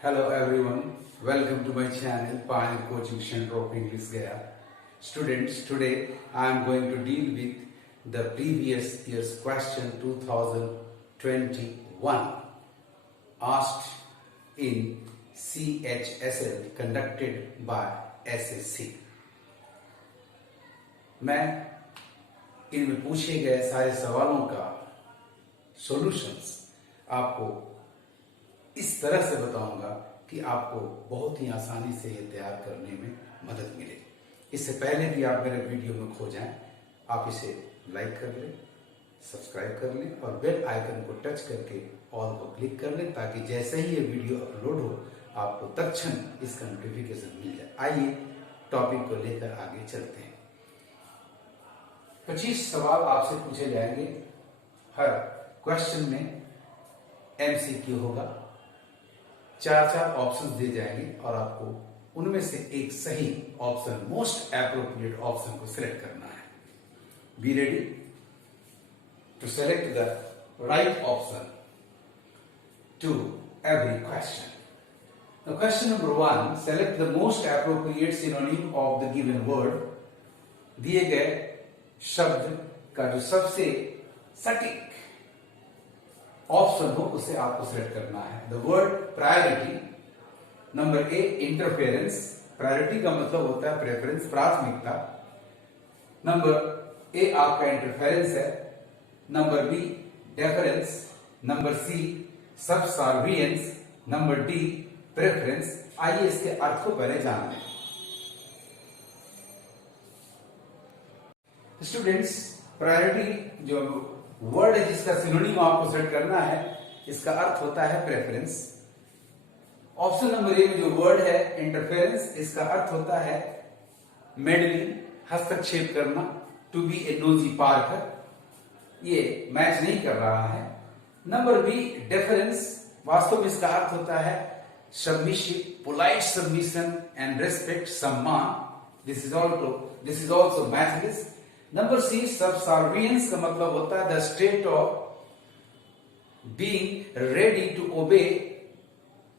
Hello everyone, welcome to my channel Pioneer Coaching Center of English Gaya. Students, today I am going to deal with the previous year's question 2021 asked in CHSL conducted by SSC. मैं इनमें पूछे गए सारे सवालों का solutions आपको इस तरह से बताऊंगा कि आपको बहुत ही आसानी से ये तैयार करने में मदद मिले। इससे पहले कि आप मेरे वीडियो में खो जाएं, आप इसे लाइक कर लें, सब्सक्राइब कर लें और बेल आइकन को टच करके ऑल को क्लिक कर लें ताकि जैसे ही ये वीडियो अपलोड हो आपको तत्क्षण इसका नोटिफिकेशन मिल जाए। आइए टॉपिक को लेकर आगे चलते हैं। 25 सवाल आपसे पूछे जाएंगे। हर क्वेश्चन में MCQ होगा। 4 ऑप्शंस दिए जाएंगे और आपको उनमें से एक सही ऑप्शन, मोस्ट एप्रोप्रिएट ऑप्शन को सिलेक्ट करना है। Be ready to select the right option to every question. Question number 1, select the most appropriate synonym of the given word. दिए गए शब्द का जो सबसे सटीक ऑप्शन हो उसे आपको सिलेक्ट करना है। The word priority. Number A interference. Priority का मतलब होता है प्रेफरेंस, प्राथमिकता। नंबर ए आपका इंटरफेरेंस है। Number B deference. Number C subservience. Number D preference. आइए इसके अर्थ को पहले जान लें। स्टूडेंट्स, प्रायोरिटी जो वर्ड है जिसका सिनोनिम आपको सेट करना है, इसका अर्थ होता है प्रेफरेंस। ऑप्शन नंबर ए में जो वर्ड है इंटरफेरेंस, इसका अर्थ होता है मेडलिंग, हस्तक्षेप करना। To be a nosy parker, ये मैच नहीं कर रहा है। नंबर बी डेफरेंस, वास्तव में इसका अर्थ होता है submissive, polite submission and respect, सम्मान। This is also matchless. Number C subservience का मतलब होता है the state of being ready to obey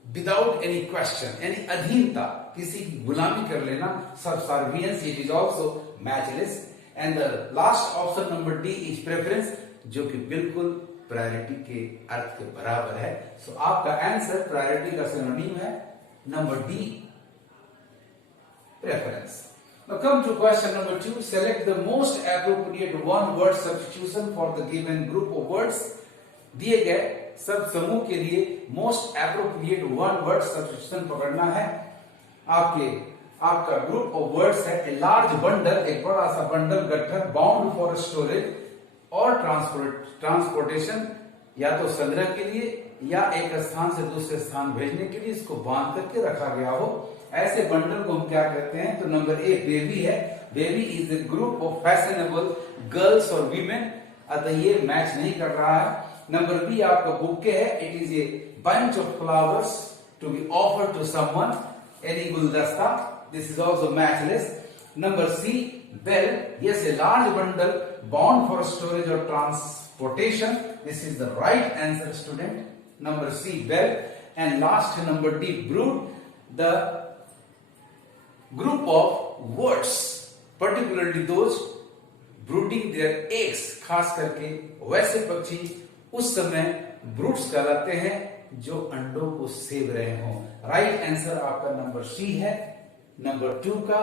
without any question, यानी अधीनता, किसी की गुलामी कर लेना, subservience. It is also matchless. And the last option number D is preference, जो कि बिल्कुल प्रायोरिटी के अर्थ के बराबर है। सो आपका आंसर प्रायोरिटी का सिनोनिम है number D, preference. Now come to question number 2. Select the most appropriate one-word substitution for the given group of words. दिए गए सब समूह के लिए most appropriate one-word substitution पकड़ना है। आपका ग्रुप ऑफ वर्ड्स है a large bundle, एक बड़ा सा बंडल, गट्ठर, bound for storage और ट्रांसपोर्टेशन, या तो संग्रह के लिए या एक स्थान से दूसरे स्थान भेजने के लिए इसको बांध करके रखा गया हो, ऐसे बंडल को हम क्या कहते हैं? तो नंबर ए बेबी है। Baby is a group of fashionable girls और वीमेन, अतः ये मैच नहीं कर रहा है। नंबर बी आपका बुके है। It is a bunch of flowers to be offered to someone, any गुलदस्ता। This is also matchless. Number C bale, yes a large bundle bound for storage और transportation. This is the right answer student, number C bale. And last number D brood, the group of words, particularly those brooding their eggs, खास करके वैसे पक्षी उस समय breeds कहलाते हैं जो अंडों को सेव रहे हों। राइट आंसर आपका नंबर सी है, नंबर 2 का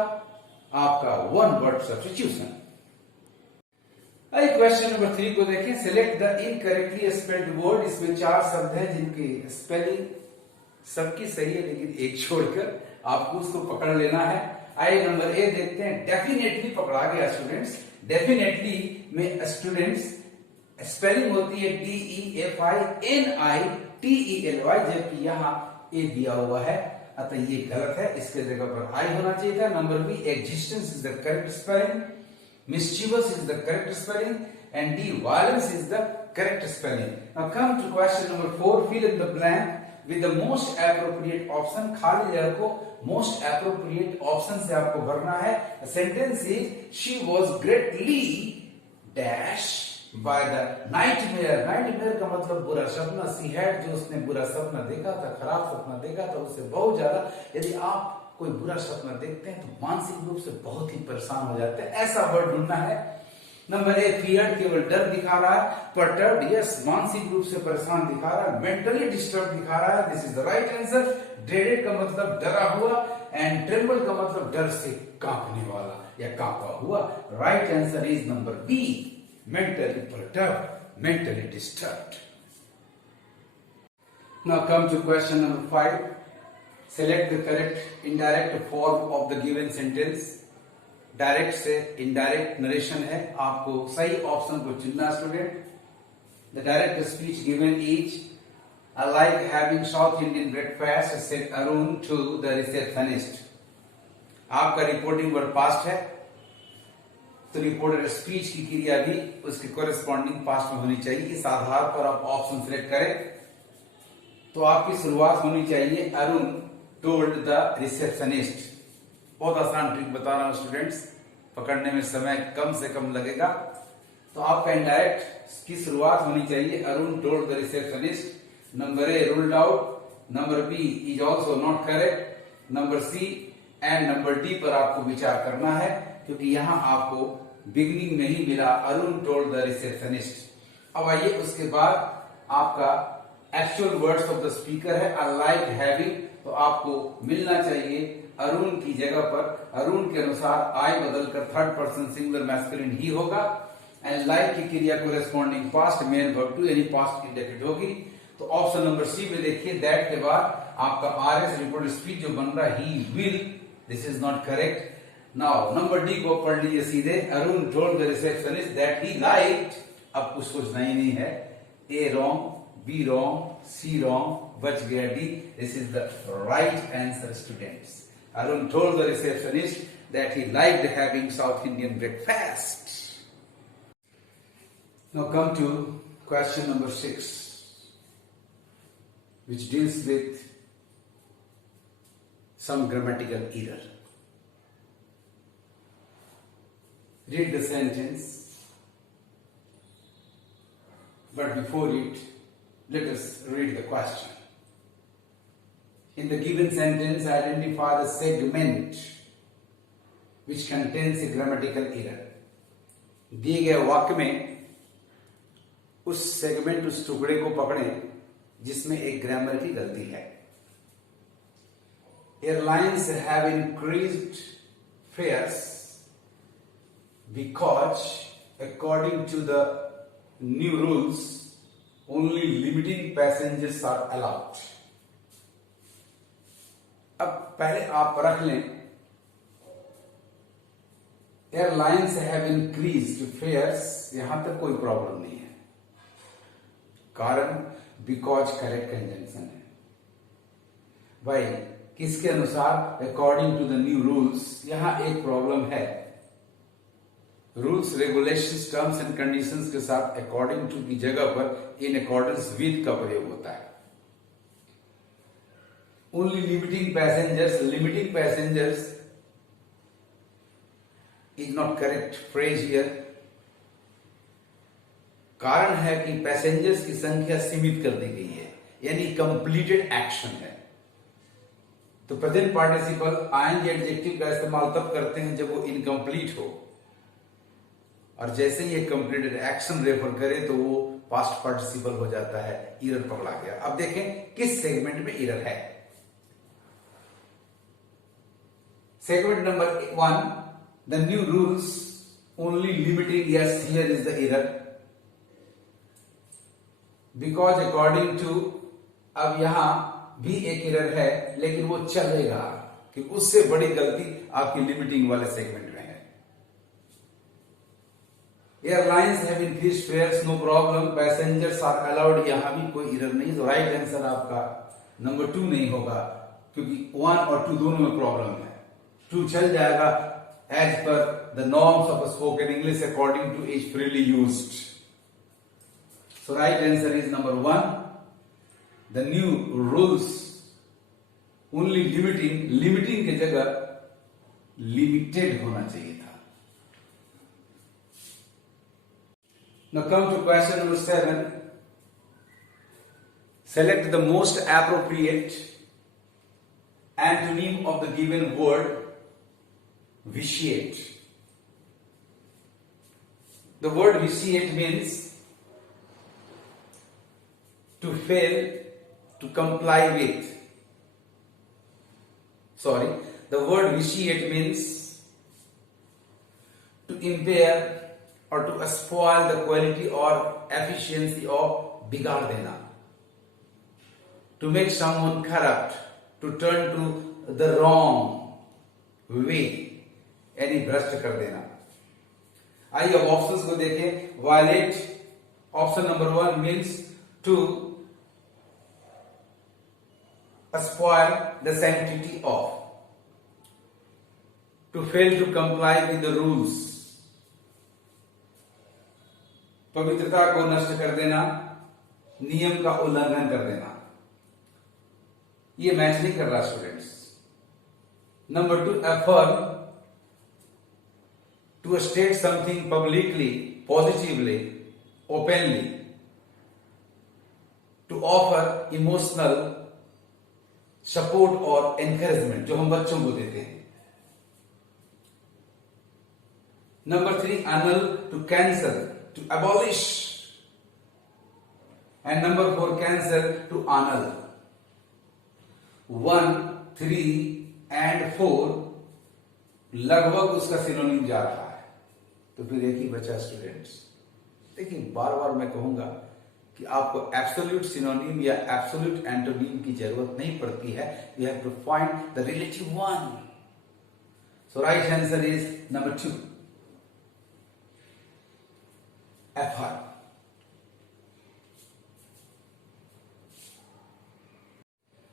आपका वन वर्ड सब्स्टिट्यूशन। आइए क्वेश्चन नंबर 3 को देखें। Select the incorrectly spelled word. इसमें 4 शब्द हैं जिनकी स्पेलिंग सबकी सही है लेकिन एक छोड़कर आपको उसको पकड़ लेना है। आइए नंबर ए देखते हैं। डेफिनेटली पकड़ा गया स्टूडेंट्स। डेफिनेटली में स्टूडेंट्स स्पेलिंग होती है DEFINITELY, जबकि यहाँ ए दिया हुआ है, अतः ये गलत है। इसके जगह पर आई होना चाहिए था। Number B existence is the correct spelling, mischievous is the correct spelling and D violence is the correct spelling. Now come to question number 4. Fill in the blank with the most appropriate option. खाली जगह को most appropriate option से आपको भरना है। Sentence is she was greatly dash by the nightmare. Nightmare का मतलब बुरा सपना. She had, जो उसने बुरा सपना देखा था, खराब सपना देखा था, उससे बहुत ज्यादा. यदि आप कोई बुरा सपना देखते हैं तो मानसिक रूप से बहुत ही परेशान हो जाते हैं. ऐसा वर्ड ढूंढना है. नंबर ए, फियर केवल डर दिखा रहा है. परटर्ब्ड, यस, मानसिक रूप से परेशान दिखा रहा है. मेंटली डिस्टर्ब दिखा रहा है. This is the right answer. Dreaded का मतलब डरा हुआ एंड ट्रेम्बल का मतलब डर से कांपने वाला या कांपा हुआ. Right answer is number B, mentally perturbed, mentally disturbed. Now come to question number 5. Select the correct indirect form of the given sentence. Direct से इनडायरेक्ट नरेशन है, आपको सही ऑप्शन को चुनना student. The direct speech given is, I like having South Indian breakfast, said Arun to the receptionist. आपका reporting word past है, तो reported speech की क्रिया भी उसके कोरेस्पॉन्डिंग पास्ट में होनी चाहिए. इस आधार पर आप ऑप्शन सिलेक्ट करें. तो आपकी शुरुआत होनी चाहिए, अरुण टोल्ड द रिसेप्शनिस्ट. बहुत आसान ट्रिक बता रहा हूं स्टूडेंट्स, पकड़ने में समय कम से कम लगेगा. तो आपका इनडायरेक्ट की शुरुआत होनी चाहिए, Arun told the receptionist. Number A ruled out, number B is also not correct, number C and number D पर आपको विचार करना है, क्योंकि यहां आपको बिगिनिंग में ही मिला अरुण टोल्ड द रिसेप्शनिस्ट. अब आइए उसके बाद आपका actual words of the speaker है, आई लाइक हैविंग. तो आपको मिलना चाहिए अरुण की जगह पर, अरुण के अनुसार आई बदलकर थर्ड पर्सन सिंगुलर मैस्कुलिन ही होगा. एंड लाइक की क्रिया corresponding past main verb two यानी पास्ट इंडेफिनिट होगी. तो ऑप्शन नंबर सी में देखिए, दैट के बाद आपका आरएस रिपोर्टेड स्पीच जो बन रहा है, he will. This is not correct. Now number D को पढ़ लीजिए सीधे, Arun told the receptionist that he liked. अब कुछ सोचना ही नहीं है. A wrong, B wrong, C wrong, बच गया D. This is the right answer students. Arun told the receptionist that he liked having South Indian breakfast. Now come to question number 6, which deals with some grammatical error. Read the sentence, but before it, let us read the question. In the given sentence, identify the segment which contains a grammatical error. दिए गए वाक्य में उस segment, उस टुकड़े को पकड़ें जिसमें एक ग्रामर की गलती है. Airlines have increased fares because, according to the new rules, only limiting passengers are allowed. अब पहले आप रख लें, एयरलाइंस हैव इंक्रीज्ड फेयर्स, यहां तक कोई प्रॉब्लम नहीं है. कारण बिकॉज करेक्ट कंजंक्शन है. भाई किसके अनुसार, according to the new rules. यहां एक प्रॉब्लम है, rules regulations terms and conditions के साथ अकॉर्डिंग टू की जगह पर इन अकॉर्डेंस विद का प्रयोग होता है. Only limiting passengers is not correct phrase here. कारण है कि पैसेंजर्स की संख्या सीमित कर दी गई है, यानी कंप्लीटेड एक्शन है. तो प्रेजेंट पार्टिसिपल आएंगे एडजेक्टिव का इस्तेमाल तब करते हैं जब वो इनकम्प्लीट हो, और जैसे ही कंप्लीटेड एक्शन रेफर करे तो वो पास्ट पार्टिसिपल हो जाता है. इरर पकड़ा गया. अब देखें किस सेगमेंट में इरर है. Segment number 1, the new rules only limiting, yes, here is the error. Because according to, अब यहां भी एक एरर है, लेकिन वो चलेगा कि उससे बड़ी गलती आपकी लिमिटिंग वाले सेगमेंट में है. Airlines have increased fares, no problem. Passengers are allowed, यहां भी कोई एरर नहीं. तो राइट आंसर आपका नंबर 2 नहीं होगा, क्योंकि 1 और 2 दोनों में प्रॉब्लम है. 2 चल जाएगा as per the norms of spoken English according to is freely used. So right answer is number 1. The new rules only limiting की जगह limited होना चाहिए था. Now come to question number 7. Select the most appropriate antonym of the given word vitiate. The word vitiate means to fail to comply with. The word vitiate means to impair or to spoil the quality or efficiency of बिगाड़ देना. To make someone corrupt, to turn to the wrong way, यानी भ्रष्ट कर देना. आइए अब options को देखें. Violate, option number 1 means to spoil the sanctity of, to fail to comply with the rules, पवित्रता को नष्ट कर देना, नियम का उल्लंघन कर देना. ये मैच नहीं कर रहा students. Number 2, affirm, to state something publicly, positively, openly, to offer emotional support और एनकरेजमेंट जो हम बच्चों को देते हैं. Number 3, annul, to cancel, to abolish, and number 4, cancel, to annul. 1, 3 and 4 लगभग उसका सिनोनिम जा रहा है. तो फिर एक ही बचा स्टूडेंट्स. देखिए बार बार मैं कहूंगा कि आपको एब्सोल्यूट सिनोनिम या एब्सोल्यूट एंटोनिम की जरूरत नहीं पड़ती है. You have to find the relative one. So right answer is number 2, affirm.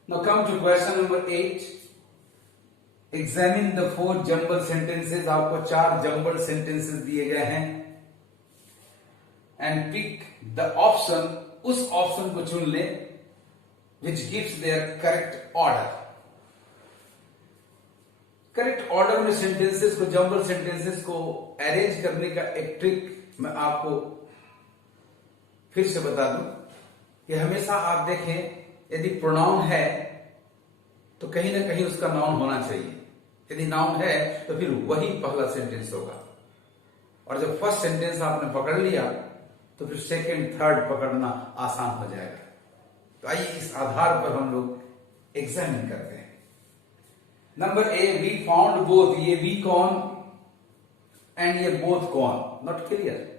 Now come to question number 8. Examine the 4 jumbled sentences. आपको 4 jumbled sentences दिए गए हैं. And pick the option, उस ऑप्शन को चुन ले which gives their correct order. Correct order में sentences को, जंबल सेंटेंसेस को अरेंज करने का एक ट्रिक मैं आपको फिर से बता दूं कि हमेशा आप देखें यदि प्रोनाउन है तो कहीं ना कहीं उसका नाउन होना चाहिए. यदि नाउन है तो फिर वही पहला सेंटेंस होगा. और जब फर्स्ट सेंटेंस आपने पकड़ लिया तो फिर सेकंड थर्ड पकड़ना आसान हो जाएगा. तो आइए इस आधार पर हम लोग एग्जामिन करते हैं. Number A, we found both. ये वी कौन एंड ये बोथ कौन, not clear.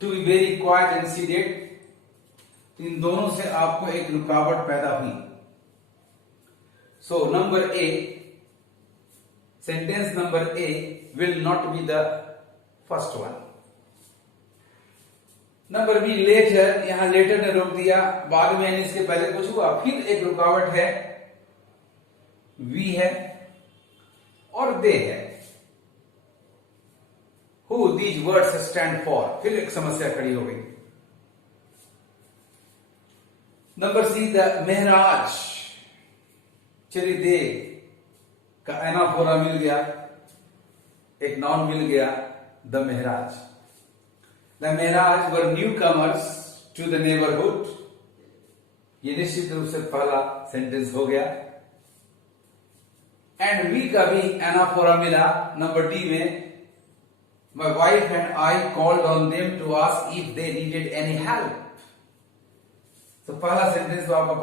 To be very quiet and seeded, इन दोनों से आपको एक रुकावट पैदा हुई. So number A, sentence number A will not be the first one. Number B, letter, यहां लेटर ने रोक दिया, बाद में यानी इसके पहले कुछ हुआ. फिर एक रुकावट है, वी है और दे है. Who these words stand for, फिर एक समस्या खड़ी हो गई. नंबर सी, द मेहराज, चलिए दे का एनाफोरा मिल गया, एक नाउन मिल गया, the Mehraj. The Mehraj were newcomers to the neighborhood. ये निश्चित रूप से पहला सेंटेंस हो गया. एंड वी का भी एनाफोरा मिला नंबर डी में. My wife and I called on them to ask if they needed any help. तो पहला सेंटेंस तो आपका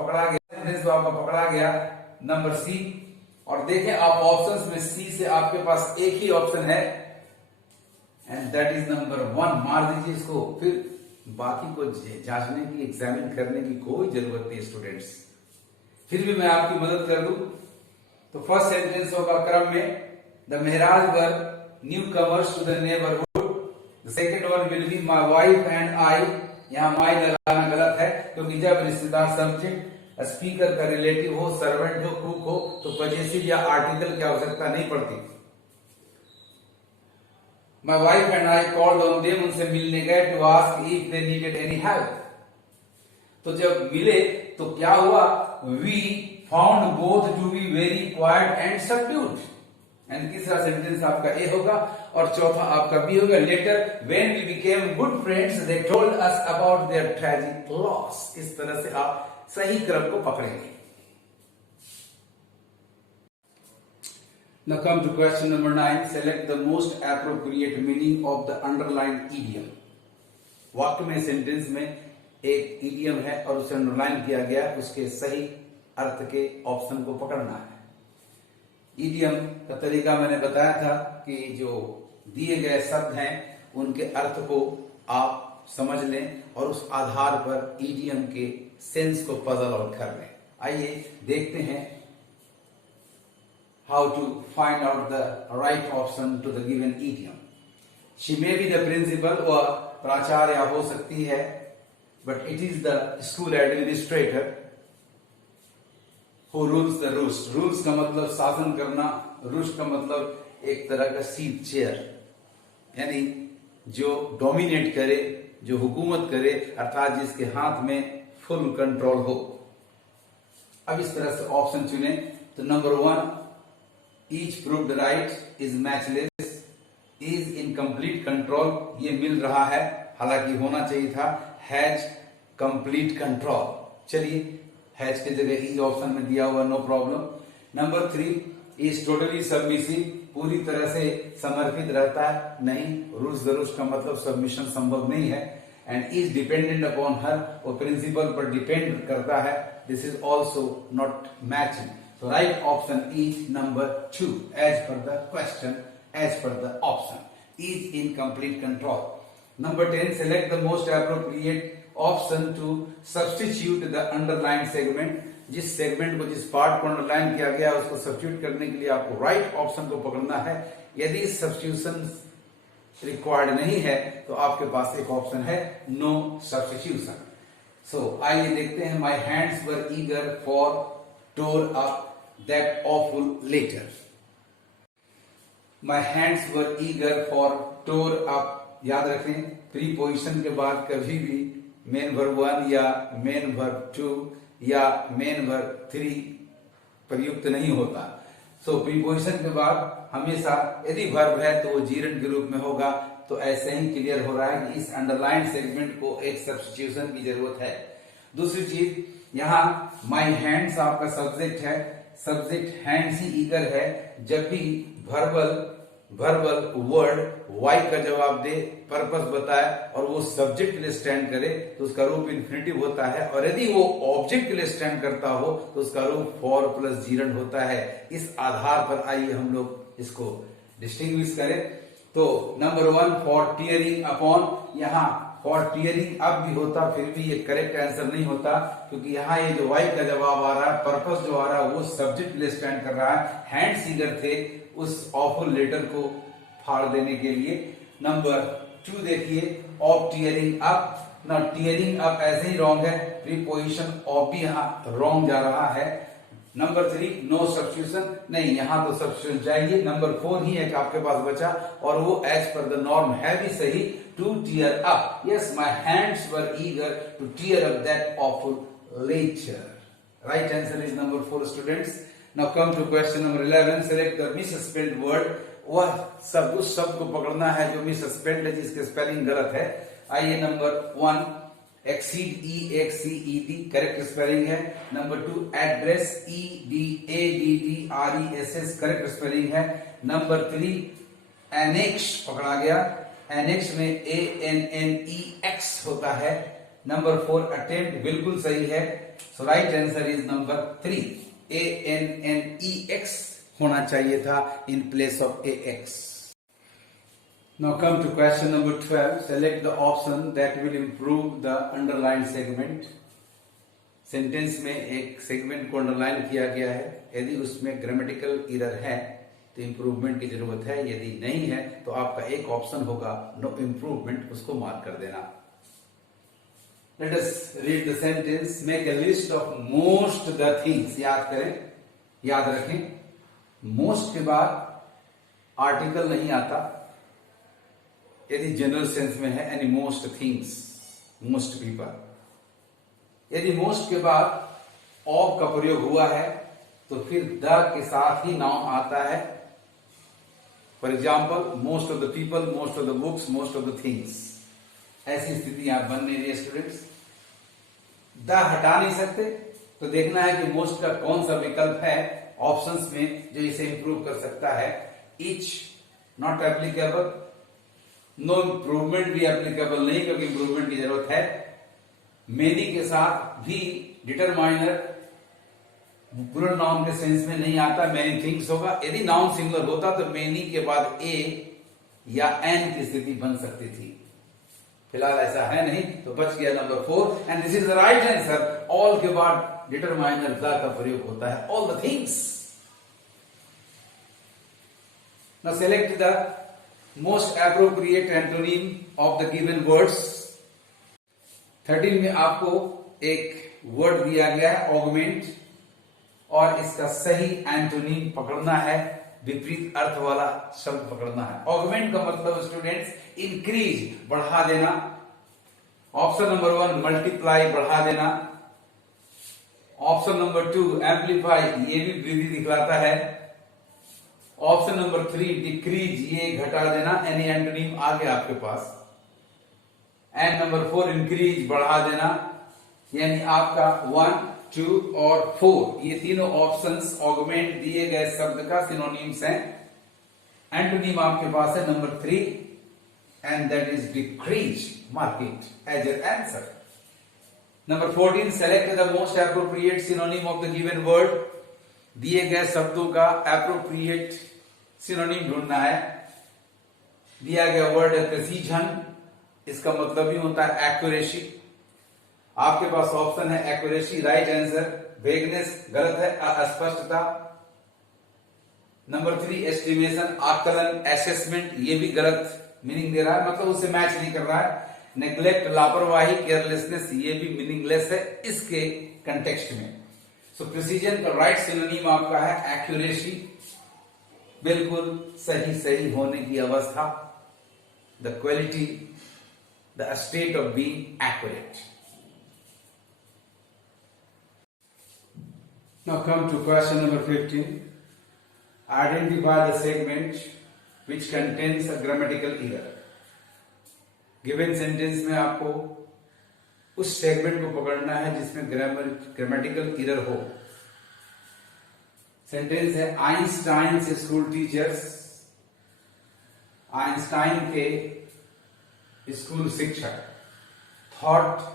पकड़ा गया नंबर सी. और देखें आप ऑप्शंस में सी से आपके पास एक ही ऑप्शन है एंड दैट इज नंबर 1. मार दीजिए इसको. फिर बाकी को जांचने की, एग्जामिन करने की कोई जरूरत नहीं स्टूडेंट्स. फिर भी मैं आपकी मदद कर दूं तो फर्स्ट सेंटेंस होगा क्रम में, the Mehras were newcomers to the neighbourhood. The second one will be my wife and I. यहां माई लगाना गलत है क्योंकि जब रिश्तेदार सब्जेक्ट स्पीकर का रिलेटिव हो, सर्वेंट हो, कुक हो तो पजेसिव या आर्टिकल की आवश्यकता नहीं पड़ती. My wife and I called on them, उनसे मिलने गए to ask if they needed any help. तो जब मिले तो क्या हुआ, we found both to be very quiet and subdued. And तीसरा सेंटेंस आपका ए होगा और चौथा आपका बी होगा। Later when we became good friends they told us about their tragic loss. इस तरह से आप सही क्रम को पकड़ेंगे। Now come to question number 9. Select the most appropriate meaning of the underlined idiom. वाक्य में, सेंटेंस में एक इडियम है और उसे अंडरलाइन किया गया, उसके सही अर्थ के ऑप्शन को पकड़ना है। इडियम का तरीका मैंने बताया था कि जो दिए गए शब्द हैं उनके अर्थ को आप समझ लें और उस आधार पर इडियम के सेंस को पजल आउट कर लें। आइए देखते हैं how to find out the right option to the given idiom. She may be the principal, वह प्राचार्य हो सकती है, but it is the school administrator who rules the roost. Rules का मतलब शासन करना, roost का मतलब एक तरह का सीट चेयर, यानी जो डोमिनेट करे, जो हुकूमत करे, अर्थात जिसके हाथ में फुल कंट्रोल हो। अब इस तरह से ऑप्शन चुने तो number 1 Each proved right, is matchless, is in complete control, ये मिल रहा है, हालांकि होना चाहिए था has complete control। चलिए has के जगह is ऑप्शन में दिया हुआ, no problem. Number 3 is totally submissive, पूरी तरह से समर्पित रहता है, नहीं, रूल्स द रूल्स का मतलब सबमिशन संभव नहीं है। And is dependent upon her, वो प्रिंसिपल पर डिपेंड करता है, this is also not matching. So right option is number 2 as per the question, as per the option, is in complete control. Number 10, select the most appropriate option to substitute the underlined segment. जिस segment को, जिस part को underline किया गया उसको substitute करने के लिए आपको राइट ऑप्शन को पकड़ना है। यदि सब्स्टिट्यूशन रिक्वायर्ड नहीं है तो आपके पास एक ऑप्शन है नो सब्स्टिट्यूशन। सो आइए देखते हैं। माई hands were eager for tore up that awful letter. My hands were eager for tore up. याद रखें, प्रीपोजिशन के बाद कभी भी मेन वर्ब 1 या मेन वर्ब 2 या मेन वर्ब 3 प्रयुक्त नहीं होता। सो प्रीपोजिशन के बाद हमेशा यदि वर्ब है तो वो जीरन के रूप में होगा। तो ऐसे ही क्लियर हो रहा है कि इस अंडरलाइन सेगमेंट को एक सब्स्टिट्यूशन की जरूरत है। दूसरी चीज, यहाँ माई हैंड्स आपका सब्जेक्ट है, सब्जेक्ट हैंड्स ही ईगर है। जब भी वर्बल वर्ड वाई का जवाब दे, पर्पस बताए और वो सब्जेक्ट के लिए स्टैंड करे तो उसका रूप इन्फिनिटिव होता है, और यदि वो ऑब्जेक्ट के लिए स्टैंड करता हो तो उसका रूप फॉर प्लस जीरन होता है। इस आधार पर आइए हम लोग इसको डिस्टिंग्विश करें। तो नंबर 1 फॉर टीयरिंग अपॉन, यहाँ फॉर टीयरिंग अब भी होता फिर भी ये करेक्ट आंसर नहीं होता, क्योंकि यहाँ ये जो वाई का जवाब आ रहा है, पर्पस जो आ रहा है वो सब्जेक्ट के लिए स्टैंड कर रहा है। हैंड्स ईगर थे उस ऑफुल लेटर को फाड़ देने के लिए। नंबर 2 देखिए, ऑफ टीयरिंग अप। ना टीयरिंग अप ऐसे ही रॉन्ग है, प्रीपोजिशन ऑफ भी यहाँ रॉन्ग जा रहा है। नंबर 3 नो सब्स्टिट्यूशन, नहीं, यहां तो सब्स्टिट्यूशन चाहिए। नंबर 4 ही एक आपके पास बचा और वो एज पर द नॉर्म है भी सही, to tear up. Yes, my hands were eager to tear up that awful letter. Right answer is number 4 students. Now come to question number 11, select the misspelled word. वह सब उस शब्द को पकड़ना है जो मिसस्पेल्ड है, जिसके स्पेलिंग गलत है। आइए number 1 exceed, EXCED correct spelling है। Number 2 address, EDADDRESS correct spelling है। नंबर 3 एनेक्स पकड़ा गया, एनेक्स में ANNEX होता है। नंबर 4 अटेम्प्ट बिल्कुल सही है। So right answer is number 3, ANNEX होना चाहिए था in place of AX। Now come to question number 12. Select the option that will improve the underlined segment. Sentence में एक सेगमेंट को अंडरलाइन किया गया है, यदि उसमें ग्रामेटिकल एरर है तो इंप्रूवमेंट की जरूरत है, यदि नहीं है तो आपका एक ऑप्शन होगा नो इंप्रूवमेंट, उसको मार्क कर देना। Let us read the sentence. Make a list of most the things. याद करें, याद रखें, most के बाद आर्टिकल नहीं आता यदि जनरल सेंस में है, any most things, most people. यदि मोस्ट के बाद ऑफ का प्रयोग हुआ है तो फिर द के साथ ही नाउन आता है, for example most of the people, most of the books, most of the things. ऐसी स्थिति यहां बन नहीं रही है स्टूडेंट्स। द हटा नहीं सकते, तो देखना है कि मोस्ट का कौन सा विकल्प है ऑप्शंस में जो इसे इंप्रूव कर सकता है। Each not applicable, no improvement भी एप्लीकेबल नहीं, क्योंकि इंप्रूवमेंट की जरूरत है। मेनी के साथ भी डिटरमाइनर प्लूरल नाउन के सेंस में नहीं आता, मेनी थिंग्स होगा। यदि नाउन सिंगुलर होता तो मेनी के बाद ए या एन की स्थिति बन सकती थी। फिलहाल ऐसा है नहीं, तो बच गया number 4 and this is the right answer. All के बाद डिटरमाइनर द का प्रयोग होता है, all the things. Now select the most appropriate antonym of the given words. 13 में आपको एक वर्ड दिया गया है ऑगमेंट, और इसका सही एंटोनिम पकड़ना है, विपरीत अर्थ वाला शब्द पकड़ना है। ऑगमेंट का मतलब स्टूडेंट्स इंक्रीज, बढ़ा देना। ऑप्शन नंबर 1 मल्टीप्लाई, बढ़ा देना। ऑप्शन नंबर 2 एम्पलीफाई, ये भी वृद्धि दिखलाता है। ऑप्शन नंबर 3 डिक्रीज, ये घटा देना। एनी एंटोनिम आ गया आपके पास। एंड नंबर 4 इंक्रीज, बढ़ा देना। यानी आपका 1, 2 और 4 ये तीनों ऑप्शंस ऑगमेंट दिए गए शब्द का सिनोनिम्स हैं। एंटोनिम आपके पास है number 3 and that is decrease. Mark it as your answer. Number 14 select the most appropriate synonym of the given word. दिए गए शब्दों का एप्रोप्रिएट सिनोनिम ढूंढना है। दिया गया वर्ड है प्रिसीजन, इसका मतलब ही होता है एक्यूरेसी। आपके पास ऑप्शन है एक्यूरेसी राइट आंसर, वेगनेस गलत है, अस्पष्टता। नंबर 3 एस्टिमेशन, आकलन, असेसमेंट, ये भी गलत मीनिंग दे रहा है, मतलब उसे मैच नहीं कर रहा है। नेग्लेक्ट, लापरवाही, केयरलेसनेस, ये भी मीनिंगलेस है इसके कंटेक्स्ट में। सो प्रिसीजन का राइट सिनोनिम आपका है एक्यूरेसी, बिल्कुल सही होने की अवस्था, the quality, the state of being accurate. Now come to question number 15. Identify the segment which contains a grammatical error. Given sentence में आपको उस सेगमेंट को पकड़ना है जिसमें ग्रामेटिकल एरर हो। सेंटेंस है आइंस्टाइन से स्कूल टीचर्स, आइंस्टाइन के स्कूल शिक्षक thought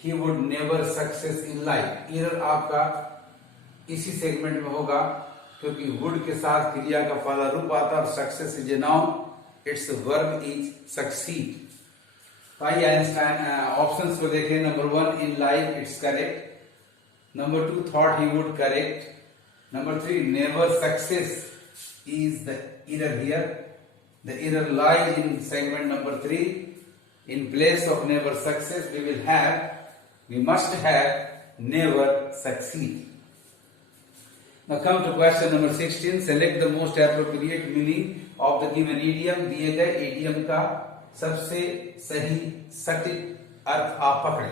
he would never success in life. Error आपका इसी सेगमेंट में होगा, क्योंकि वुड के साथ क्रिया का पहला रूप आता है और success is a noun, it's verb is succeed. तो आइए आइंस्टाइन ऑप्शंस को देखें। Number 1 in life, it's correct. Number 2 thought he would, correct. Number 3 never success is the error here. The error lies in segment number 3। In place of never success we must have never succeed. Now come to question number 16. Select the most appropriate meaning of the given idiom. दिए गए idiom का सबसे सही सटीक अर्थ आप पकड़े।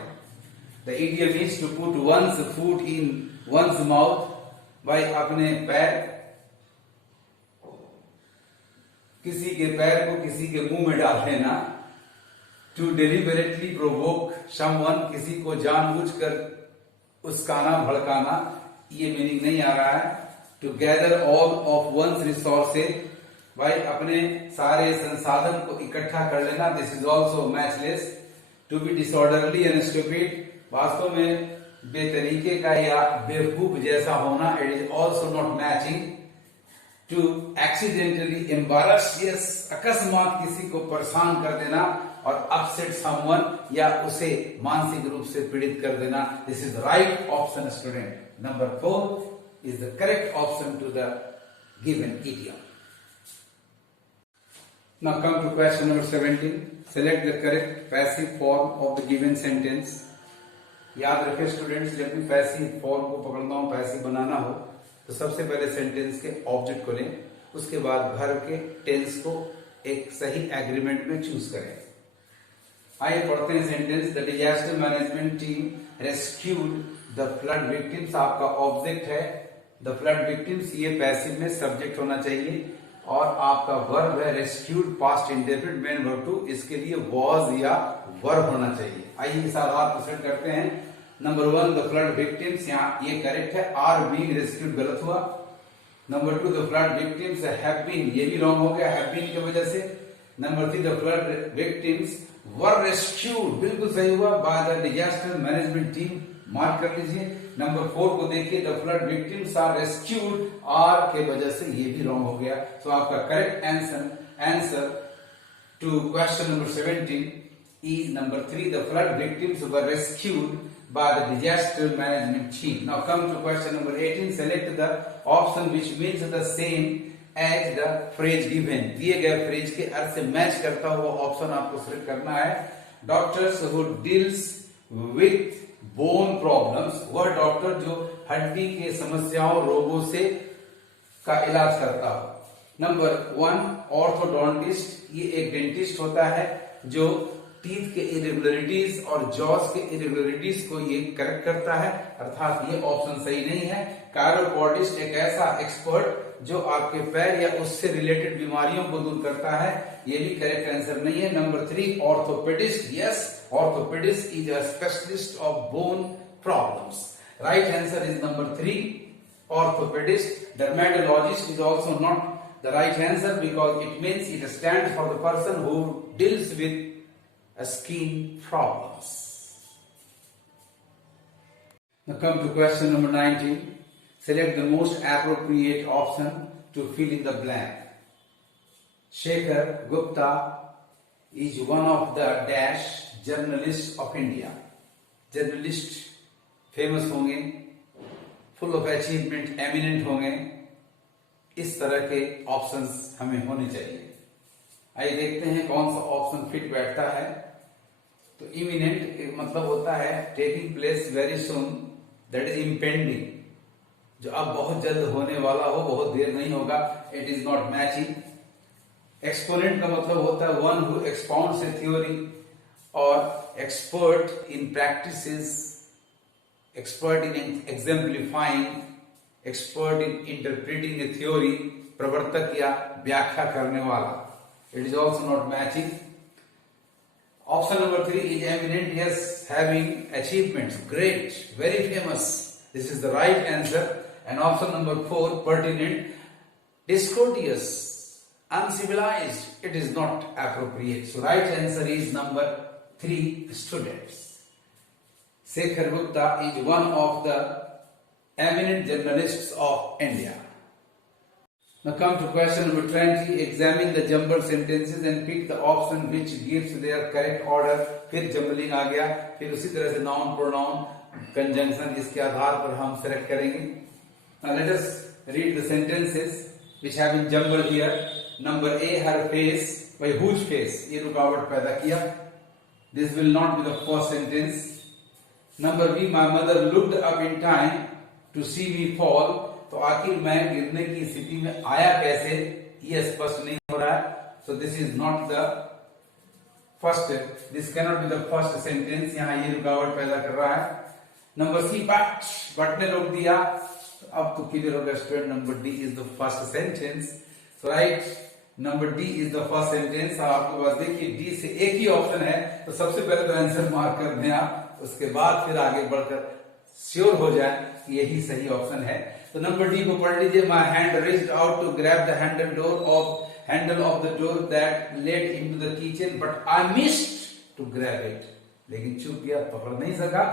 The idiom is to put one's foot in one's mouth. भाई अपने पैर, किसी के पैर को किसी के मुंह में डाल देना। To deliberately provoke someone, किसी को जानबूझकर उस्काना, भड़काना, ये मीनिंग नहीं आ रहा है। To gather all of one's resources, भाई अपने सारे संसाधन को इकट्ठा कर लेना। This is also matchless. To be disorderly and stupid, वास्तव में बेतरीके का या बेवकूफ जैसा होना। It is also not matching. To accidentally embarrass, yes, अकस्मात किसी को परेशान कर देना और upset someone, या उसे मानसिक रूप से पीड़ित कर देना। This is the right option, student. Number 4 is the correct option to the given idiom. Now come to question number 17. Select the correct passive form of the given sentence. याद रखें स्टूडेंट्स, जब भी पैसिव फॉर्म को पकड़ना हो, passive बनाना हो, तो सबसे पहले सेंटेंस के ऑब्जेक्ट को लें, उसके बाद वर्ब के टेंस को एक सही एग्रीमेंट में चूज करें। आइए पढ़ते हैं sentence. The disaster management team rescued the flood victims, आपका ऑब्जेक्ट है द फ्लड विक्टिम्स, ये पैसिव में सब्जेक्ट होना चाहिए। और आपका वर्ब है rescued past indefinite main verb two, इसके लिए वॉज या वर्ब होना चाहिए। आइए इस आधार पर सेट करते हैं। नंबर 1 द फ्लड विक्टिम्स, यहाँ ये करेक्ट है, आर बीइंग रेस्क्यूड गलत हुआ। Number 2 the flood victims have been, ये भी रॉन्ग हो गया हैव बीन की वजह से। Number 3 the flood victims were rescued, बिल्कुल सही हुआ, by the disaster management team, mark कर लीजिए। नंबर 4 को देखिए the flood victims are rescued, are के वजह से ये भी रॉन्ग हो गया। सो आपका correct answer to question number 17 is number 3 the flood victims were rescued by the disaster management team. Now come to question number 18, select the option which means the same as the phrase given. दिए गए phrase के अर्थ से match करता हुआ option आपको select करना है। Doctors who deals with bone problems, वह डॉक्टर जो हड्डी के समस्याओं रोगों से का इलाज करता हो। नंबर 1 ऑर्थोडोंटिस्ट, ये एक डेंटिस्ट होता है जो टीथ के इरेगुलरिटीज और जॉस के इरेगुलरिटीज को ये करेक्ट करता है, अर्थात ये ऑप्शन सही नहीं है। कायरोपोडिस्ट एक ऐसा एक्सपर्ट जो आपके पैर या उससे रिलेटेड बीमारियों को दूर करता है, ये भी करेक्ट आंसर नहीं है। Number 3 orthopaedist, yes orthopaedist is a specialist of bone problems, right answer is number 3 orthopaedist. Dermatologist is also not the right answer because it means it stands for the person who deals with skin problems. Now come to question number 19. Select the most appropriate option to fill in the blank. Shekhar Gupta is one of the dash journalists of India. Journalist famous होंगे, full of achievement, eminent होंगे, इस तरह के options हमें होने चाहिए। आइए देखते हैं कौन सा ऑप्शन फिट बैठता है। तो इमिनेंट मतलब होता है taking place very soon, that is impending, जो अब बहुत जल्द होने वाला हो, बहुत देर नहीं होगा, it is not matching. Exponent का मतलब होता है one who expounds a theory, और expert in practices, expert in exemplifying, expert in interpreting a theory, प्रवर्तक या व्याख्या करने वाला, it is also not matching. Option number 3 is eminent, yes having achievements, great, very famous, this is the right answer. And option number 4 pertinent, discourteous, uncivilized, it is not appropriate. So right answer is number 3, students. Shekhar Gupta is one of the eminent journalists of India. Now come to question number 20. Examine the jumbled sentences and pick the option which gives their correct order. फिर jumbling आ गया, फिर उसी तरह से noun pronoun conjunction, इसके आधार पर हम select करेंगे। Now let us read the sentences which have been jumbled here. Number A, her face, by whose face, ये रुकावट पैदा किया, this will not be the first sentence. Number B, my mother looked up in time to see me fall, तो आखिर मैं गिरने की स्थिति में आया कैसे, ये स्पष्ट नहीं हो रहा है, so this is not the first, this cannot be the first sentence, यहाँ ये रुकावट पैदा कर रहा है। Number C, but ने रोक दिया, अब तो क्लियर होगा student, number D is the first sentence, so right, number D is the first sentence। आपके पास देखिए D से एक ही ऑप्शन है, तो सबसे पहले तो आंसर मार्क कर दें आप, उसके बाद फिर आगे बढ़कर श्योर हो जाए कि यही सही ऑप्शन है। तो नंबर डी को पढ़ लीजिए, my hand reached out to grab the handle of the door that led into the kitchen but I missed to grab it, लेकिन चूक गया, पकड़ नहीं सका।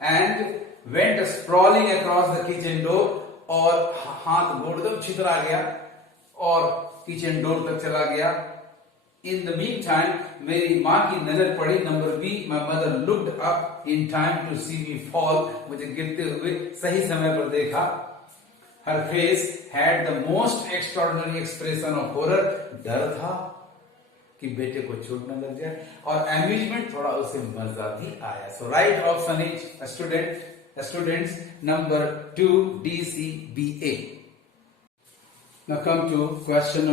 and went sprawling across the kitchen door, और हाथ गोड़ एकदम छितरा गया और किचन डोर तक चला गया। इन द मीन टाइम, मेरी माँ की नजर पड़ी, number B, my mother looked up in time to see me fall, मुझे गिरते हुए सही समय पर देखा। Her face had the most extraordinary expression of horror, डर था कि बेटे को चोट न लग जाए, और अम्यूजमेंट, थोड़ा उसे मजा भी आया। So right option is students number 2, D, C, B, A. Now come to question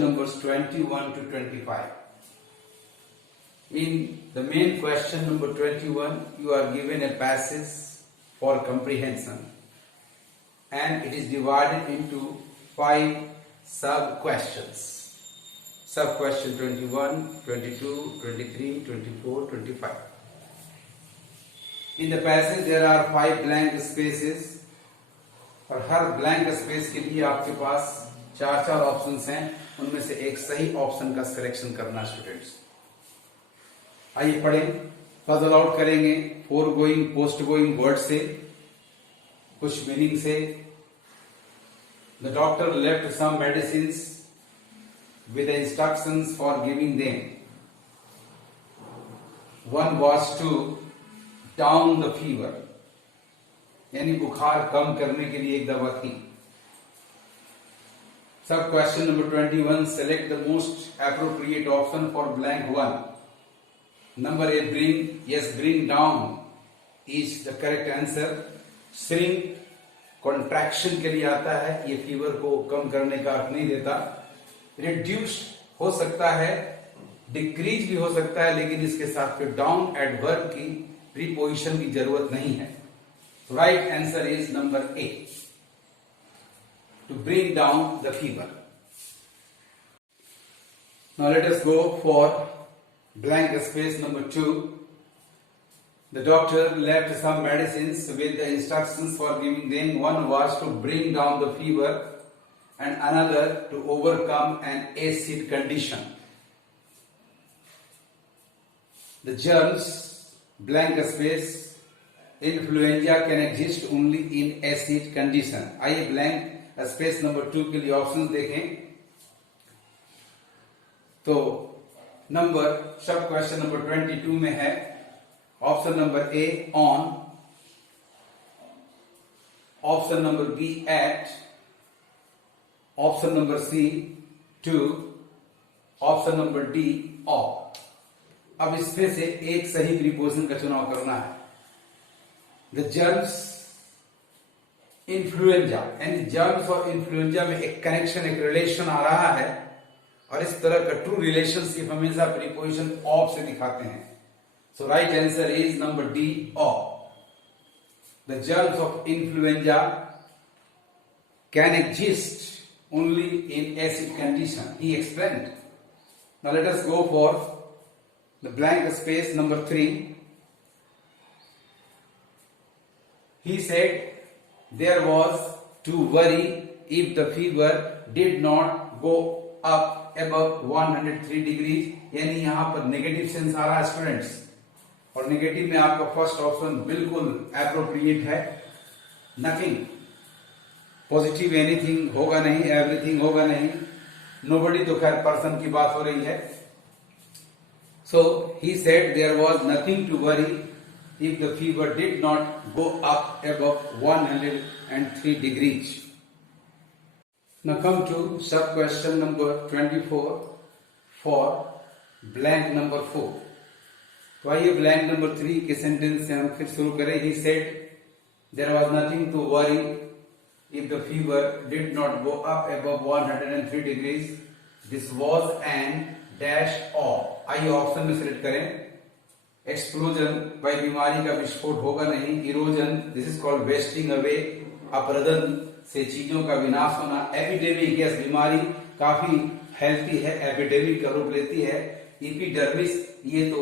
numbers 21 to 25. In the main question number 21, you are given a passage for comprehension, and it is divided into 5 sub questions. Sub question 21, 22, 23, 24, 25. In the passage there are 5 blank spaces और हर blank space के लिए आपके पास 4 options हैं, उनमें से एक सही option का सिलेक्शन करना स्टूडेंट्स। आइए पढ़ें, पजल आउट करेंगे foregoing post going word से, कुछ मीनिंग से। The doctor left some medicines with the instructions for giving them. One was to down the fever, यानी बुखार कम करने के लिए एक दवा थी। सब question number 21, select the most appropriate option for blank one. Number A, bring, yes, bring down is the correct answer. Shrink contraction के लिए आता है, ये फीवर को कम करने का अर्थ नहीं देता। रिड्यूस हो सकता है, डिक्रीज भी हो सकता है, लेकिन इसके साथ फिर डाउन एडवर्ब की प्रीपोजिशन की जरूरत नहीं है। Right answer is number A, to bring down the fever. Now let us go for blank space number 2। The doctor left some medicines with the instructions for giving them. One was to bring down the fever and another to overcome an acid condition. The germs, blank space, influenza can exist only in acid condition. आइए blank space number 2 के लिए option देखें। तो number सब question number 22 में है option number A on, option number B at, option number C to, option number D of. अब इसमें से एक सही प्रीपोजिशन का चुनाव करना है। द जर्म्स इन्फ्लुएंजा, यानी जर्म्स और इन्फ्लुएंजा में एक कनेक्शन, एक रिलेशन आ रहा है, और इस तरह का ट्रू रिलेशनशिप हमेशा प्रीपोजिशन ऑफ से दिखाते हैं। So right answer is number D of. The germs of influenza can exist only in acid condition, he explained. Now let us go for the blank space number 3. He said there was to worry if the fever did not go up above 103 degrees, यानी यहां पर negative sense आ रहा है students, और negative में आपका first option बिल्कुल appropriate है। नथिंग, पॉजिटिव एनीथिंग होगा नहीं, एवरीथिंग होगा नहीं, नोबडी तो खैर पर्सन की बात हो रही है। So he said there was nothing to worry if the fever did not go up above 103 degrees. Now come to sub question number 24 for blank number 4। तो आइए ब्लैंक नंबर 3 के सेंटेंस से हम फिर शुरू करें। He said there was nothing to worry if the fever did not go up above 103 degrees. This was an dash of। आइए option में सिलेक्ट करें। एक्सप्लोजन, भाई बीमारी का विस्फोट होगा नहीं। Erosion, this is called wasting away, अपरदन से चीजों का विनाश होना। एपिडेमिक, यस, बीमारी काफी फैलती है, एपिडेमिक का रूप लेती है। इपिडर्मिस, ये तो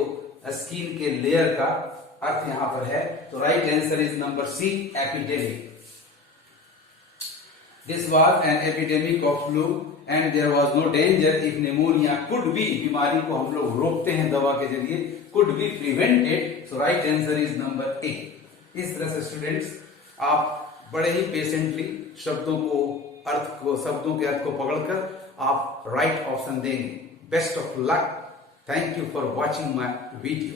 स्किन के लेयर का अर्थ यहां पर है। तो right answer is number C, epidemic. This was an epidemic of flu and there was no danger if pneumonia could be, बीमारी को हम लोग रोकते हैं दवा के जरिए, could be prevented. So right answer is number A। इस तरह से स्टूडेंट्स आप बड़े ही पेशेंटली शब्दों के अर्थ को पकड़कर आप राइट ऑप्शन देंगे। Best of luck. Thank you for watching my video.